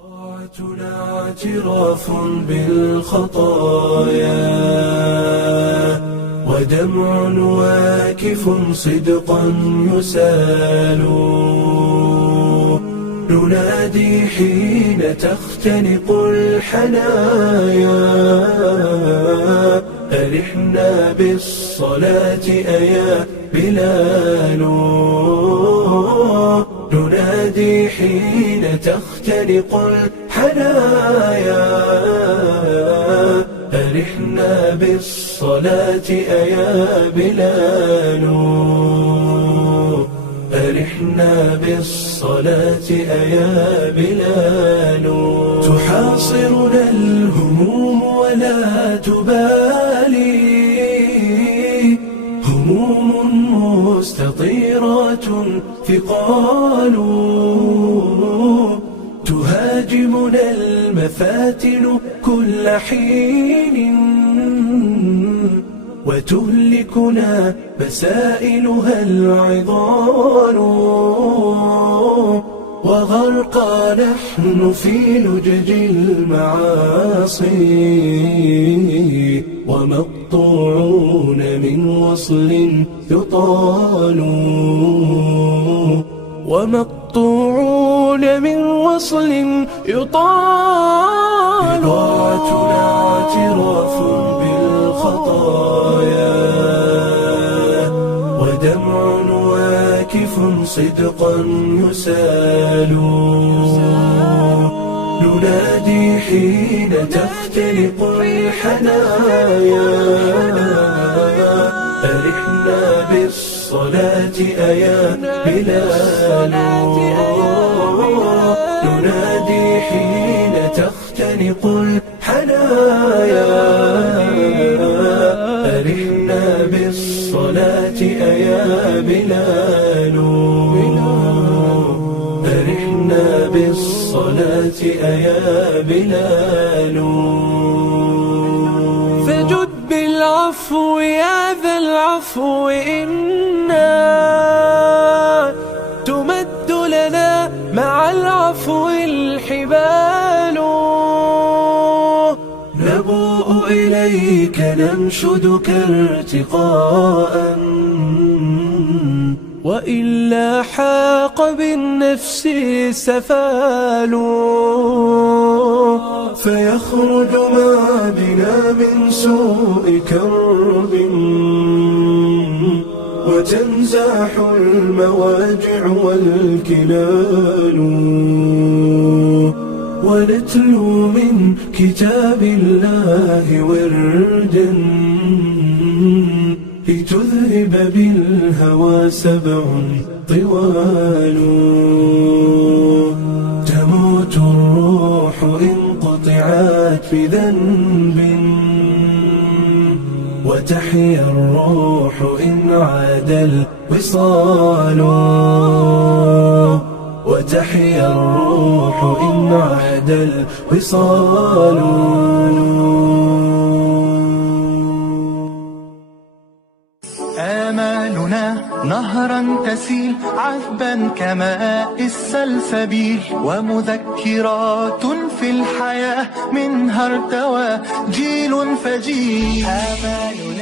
طاعتنا اعتراف بالخطايا ودمع واكف صدقا يسال، ننادي حين تختنق الحنايا، أرحنا بالصلاة أيا بلال، ننادي حين تختنق الحنايا، أرحنا بالصلاة أيا بلال، أرحنا بالصلاة أيا بلال. تحاصرنا الهموم ولا تبالي، هموم مستطيرات ثقال، تهاجمنا المفاتن كل حين، وتهلكنا مسائلها العضال، وغرقى نحن في لجج المعاصي، ومقطوعون من وصل يطال، ومقطوعون من وصل يطال. بضاعتنا اعتراف بالخطايا ودمع واكف صدقا يسال، ننادي حين تختنق الحنايا، أرحنا بالصلاة أيا بلال، ننادي حين تختنق الحنايا، أرحنا بالصلاة أيا بلال، أرحنا بالصلاة أيا بلال. فجد بالعفو يا ذا العفو، إنا تمد لنا مع العفو الحبال، نبوء إليك ننشدك ارتقاء، وإلا حاق بالنفس سفال، فيخرج ما بنا من سوء كرب، وتنزاح المواجع والكلال، ونتلو من كتاب الله وردا، لتذهب بالهوى سبع طوال، تموت الروح إن قطعت بذنب، وتحيا الروح إن عاد الوصال، وتحيا الروح إن عاد الوصال. آمالنا نهرا تسيل عذبا كماء السلسبيل، ومذكرات في الحياة منها ارتوى جيل فجيل. آمالنا